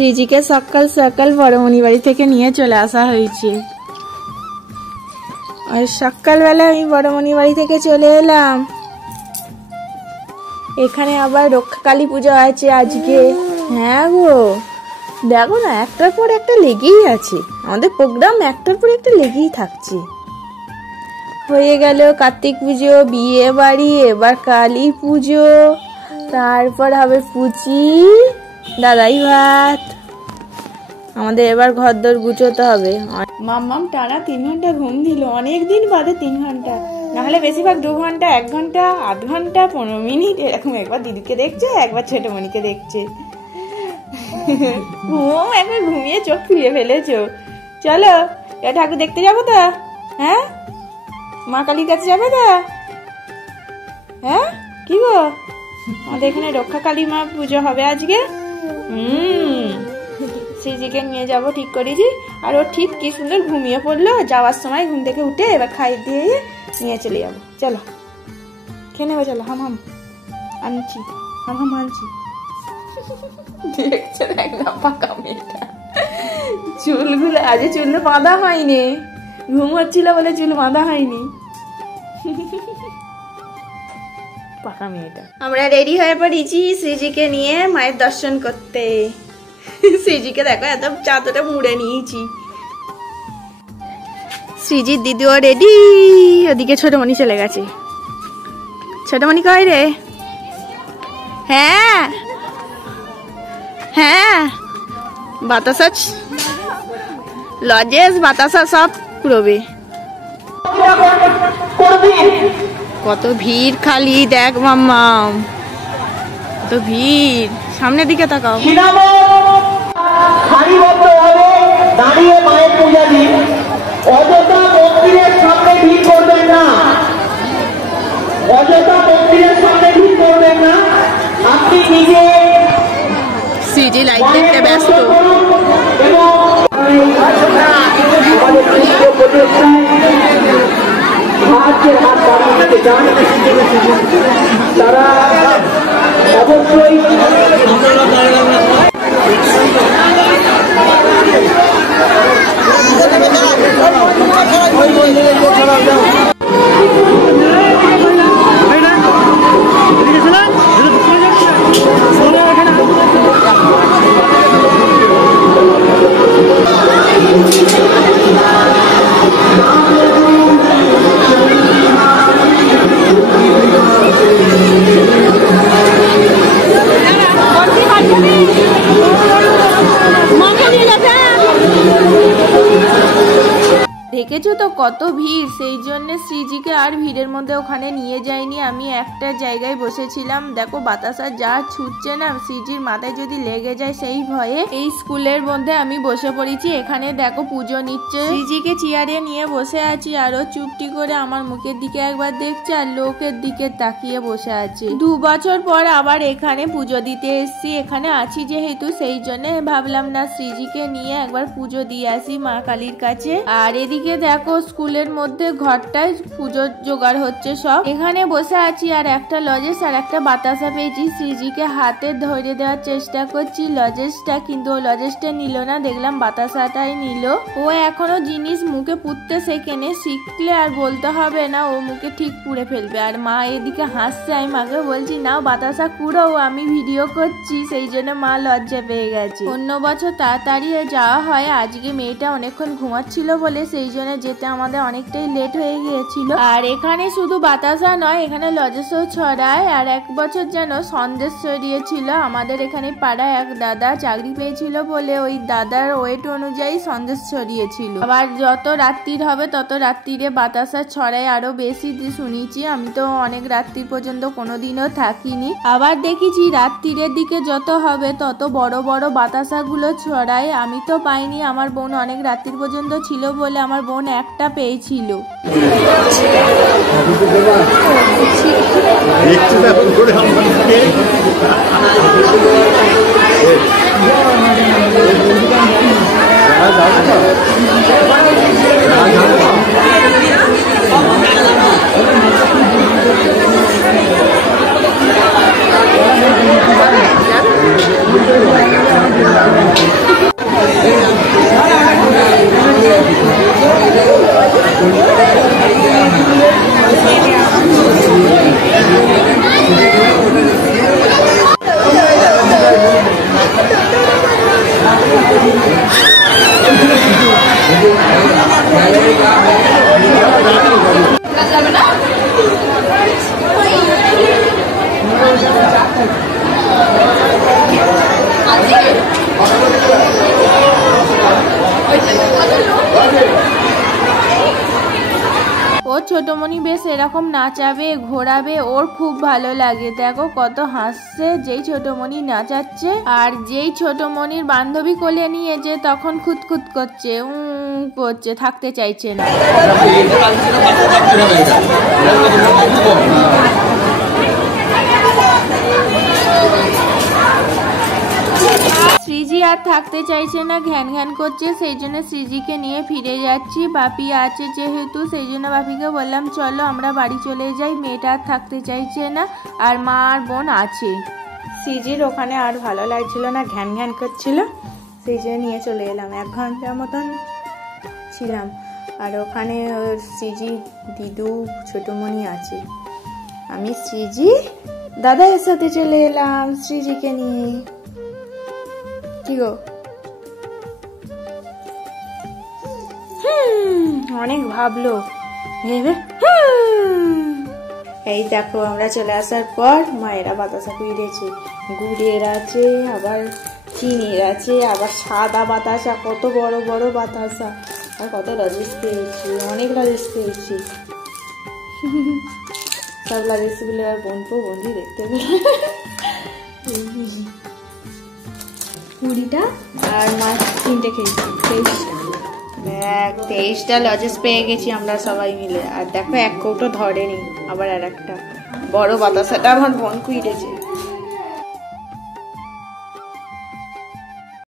শ্রীজিকে সকাল সকাল বড়মণি বাড়ি থেকে নিয়ে চলে আসা হয়েছে। আর সকালবেলা আমি বড়মণি বাড়ি থেকে চলে এলাম। এখানে আবার রক্ষাকালী পুজো আছে আজকে। হ্যাঁ গো, দেখো না, একটার পর একটা লেগেই আছে, আমাদের প্রোগ্রাম একটার পর একটা লেগেই থাকছে। হয়ে গেল কার্তিক পুজো, বিয়ে বাড়ি, এবার কালী পুজো, তারপর হবে পুচি, দাদাই ভাত। আমাদের এবার ঘর দর গুছোতে হবে। মাম্মাম টানা 3 ঘন্টা ঘুম দিল, অনেক দিন বাদে 3 ঘন্টা, নাহলে বেশিরভাগ 2 ঘন্টা, 1 ঘন্টা, আধ ঘন্টা, 15 মিনিট এরকম। একবার দিদিকে দেখছে, একবার ছোটমণিকে দেখছে। একবার ঘুমিয়ে চোখ ফুলিয়ে ফেলেছো। চলো ঠাকুর দেখতে যাবো তো? হ্যাঁ, মা কালীর কাছে যাবে তো? হ্যাঁ কি গো, আমাদের এখানে রক্ষাকালী মা পুজো হবে আজকে। শ্রীজিকে নিয়ে যাবো ঠিক করেছি। আর ও ঠিক কি সুন্দর ঘুমিয়ে পড়লো, যাওয়ার সময় ঘুম থেকে উঠে এবার খাই দিয়ে নিয়ে চলে যাবো। চলো খেয়ে নেবো, চলো। হাম হাম আনছি, হাম হাম আনছি। দেখছো একদম পাকা মেয়েটা, চুলগুলো আজ চুল বাঁধা হয়নি, ঘুম হচ্ছিল বলে চুল বাঁধা হয়নি। পাকা মেয়েটা। আমরা রেডি হয়ে পড়েছি শ্রীজিকে নিয়ে মায়ের দর্শন করতে। শ্রীজিকে দেখো এত চাদরটা মুড়ে নিয়েছি। শ্রীজির দিদিও রেডি। ওদিকে ছোটমণি চলে গেছে। ছোটমণি কয় রে? হ্যাঁ হ্যাঁ, বাতাসা লজেস বাতাসা সব পুরোবে। কত ভিড়, খালি দেখ মাম্মাম, কত ভিড়। সামনের দিকে তাকাও। দাঁড়িয়ে মায়ের পূজা দিন, অযথা মন্দিরের সামনে ভিড় করবেন না, অযথা মন্দিরের সামনে ভিড় করবেন না। আপনি নিজে সিজি লাইট দেখতে ব্যস্ত। তারা অবশ্যই দেখেছো তো কত ভিড়, সেই জন্য শ্রীজিকে আর ভিড়ের মধ্যে ওখানে নিয়ে যাইনি। আমি একটা জায়গায় বসেছিলাম। দেখো বাতাসা যা ছুটছে না, শ্রীজির মাথায় যদি লেগে যায় সেই ভয়ে এই স্কুলের মধ্যে আমি বসে পড়েছি। এখানে দেখো পুজো নিচ্ছে, শ্রীজিকে চেয়ারে নিয়ে বসে আছি। আরো চুপটি করে আমার মুখের দিকে একবার দেখছে আর লোকের দিকে তাকিয়ে বসে আছে। 2 বছর পর আবার এখানে পুজো দিতে এসছি। এখানে আছি যেহেতু সেই জন্য ভাবলাম না শ্রীজিকে নিয়ে একবার পুজো দিয়ে আসি মা কালীর কাছে। আর এদিকে দেখো স্কুলের মধ্যে ঘরটায় পুজোর জোগাড় হচ্ছে সব। এখানে বসে আছি আর একটা লজেস আর একটা বাতাসা পেয়েছি। শ্রীজিকে হাতে ধরে দেওয়ার চেষ্টা করছি লজেসটা, কিন্তু ও লজেসটা নিল না, দেখলাম বাতাসাটাই নিল। ও এখনো জিনিস মুখে পুঁততে শেখেনি, শিখলে আর বলতে হবে না, ও মুখে ঠিক পুড়ে ফেলবে। আর মা এদিকে হাসছে, আমি মাকে বলছি নাও বাতাসা কুড়ো, আমি ভিডিও করছি, সেই জন্য মা লজ্জা পেয়ে গেছে। অন্য বছর তাড়াতাড়ি যাওয়া হয়, আজকে মেয়েটা অনেকক্ষণ ঘুমাচ্ছিল বলে সেই জন্য যেতে আমাদের অনেকটাই লেট হয়ে গিয়েছিল। আর এখানে শুধু বাতাসা নয়, এখানে লজেসও ছড়ায়। আর 1 বছর যেন সন্দেশ ছড়িয়েছিল। আমাদের এখানে পাড়ায় এক দাদা চাকরি পেয়েছিল বলে ওই দাদার ওয়েট অনুযায়ী সন্দেশ ছড়িয়েছিল। আবার যত রাত্রির হবে তত রাত্রিরে বাতাসা ছড়ায় আরো বেশি শুনেছি। আমি তো অনেক রাত্রি পর্যন্ত কোনোদিনও থাকিনি। আবার দেখেছি রাত্রিরের দিকে যত হবে তত বড় বড় বাতাসা গুলো ছড়ায়। আমি তো পাইনি, আমার বোন অনেক রাত্রি পর্যন্ত ছিল বলে আমার বোন একটা পেয়েছিল। ও ছোটমণি বেশ এরকম নাচাবে, ঘোরাবে, ওর খুব ভালো লাগে। দেখো কত হাসছে যেই ছোটমণি নাচাচ্ছে, আর যেই ছোটমণির বান্ধবী কোলে নিয়েছে তখন খুঁতখুত করছে, করছে, থাকতে চাইছে না। শ্রীজি আর থাকতে চাইছে না, ঘ্যান ঘ্যান করছে, সেই জন্য শ্রীজিকে নিয়ে ফিরে যাচ্ছি। বাপি আছে যেহেতু, সেই জন্য বাপিকে বললাম চলো আমরা বাড়ি চলে যাই, মেয়েটা আর থাকতে চাইছে না, আর মা আর বোন আছে। শ্রীজির ওখানে আর ভালো লাগছিল না, ঘ্যান ঘ্যান করছিল, সেই জন্য নিয়ে চলে এলাম। 1 ঘন্টার মতন ছিলাম, আর ওখানে শ্রীজি, দিদু, ছোটমণি আছে। আমি শ্রীজি দাদার সাথে চলে এলাম শ্রীজিকে নিয়ে। কি গো, অনেক ভাবলো ভেবে। এই দেখো আমরা চলে আসার পর মায়েরা বাতাসা কুইরেছে, গুড়ের আছে, আবার চিনির আছে, আবার সাদা বাতাসা, কত বড় বড় বাতাসা, আর কত লজেস পেয়েছি, অনেক লজেস পেয়েছি। সব লজেস গুলো আর বন্ধু দেখতে পেলে 20টা আর মাছ 3টে খেয়েছি, 23টা লজেস পেয়ে গেছি আমরা সবাই মিলে। আর দেখো 1 কৌটো ধরেনি, আবার আর একটা বড় বাতাসাটা আমার বোন কুইরেছে।